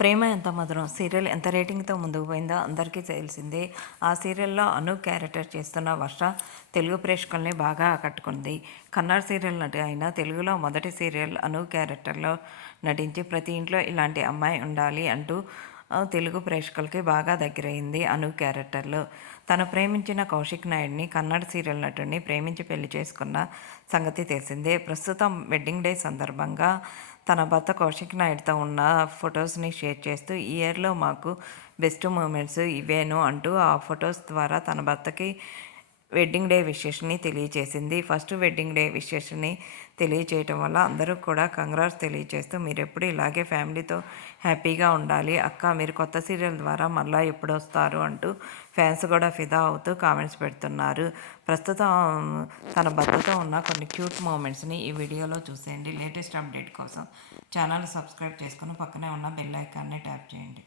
ప్రేమ ఎంత మధురం సీరియల్ ఎంత రేటింగ్తో ముందుకు పోయిందో అందరికీ తెలిసిందే. ఆ సీరియల్లో అను క్యారెక్టర్ చేస్తున్న వర్ష తెలుగు ప్రేక్షకుల్ని బాగా ఆకట్టుకుంది. కన్నడ సీరియల్ నటి అయిన తెలుగులో మొదటి సీరియల్ అను క్యారెక్టర్లో నటించి ప్రతి ఇంట్లో ఇలాంటి అమ్మాయి ఉండాలి అంటూ తెలుగు ప్రేక్షకులకి బాగా దగ్గరైంది అను క్యారెక్టర్లో. తను ప్రేమించిన కౌశిక్ నాయుడిని కన్నడ సీరియల్ నటుడిని ప్రేమించి పెళ్లి చేసుకున్న సంగతి తెలిసిందే. ప్రస్తుతం వెడ్డింగ్ డే సందర్భంగా తన భర్త కౌశిక్ నాయుడుతో ఉన్న ఫొటోస్ని షేర్ చేస్తూ ఈ ఇయర్లో మాకు బెస్ట్ మూమెంట్స్ ఇవేను అంటూ ఆ ఫొటోస్ ద్వారా తన భర్తకి వెడ్డింగ్ డే విషెస్ని తెలియచేసింది. ఫస్ట్ వెడ్డింగ్ డే విషెస్ని తెలియచేయటం వల్ల అందరూ కూడా కంగ్రాట్స్ తెలియచేస్తూ మీరు ఎప్పుడు ఇలాగే ఫ్యామిలీతో హ్యాపీగా ఉండాలి అక్క, మీరు కొత్త సీరియల్ ద్వారా మళ్ళీ ఎప్పుడు వస్తారు అంటూ ఫ్యాన్స్ కూడా ఫిదా అవుతూ కామెంట్స్ పెడుతున్నారు. ప్రస్తుతం తన భర్తతో ఉన్న కొన్ని క్యూట్ మూమెంట్స్ని ఈ వీడియోలో చూసేయండి. లేటెస్ట్ అప్డేట్ కోసం ఛానల్ సబ్స్క్రైబ్ చేసుకుని పక్కనే ఉన్న బెల్ ఐకాన్ని ట్యాప్ చేయండి.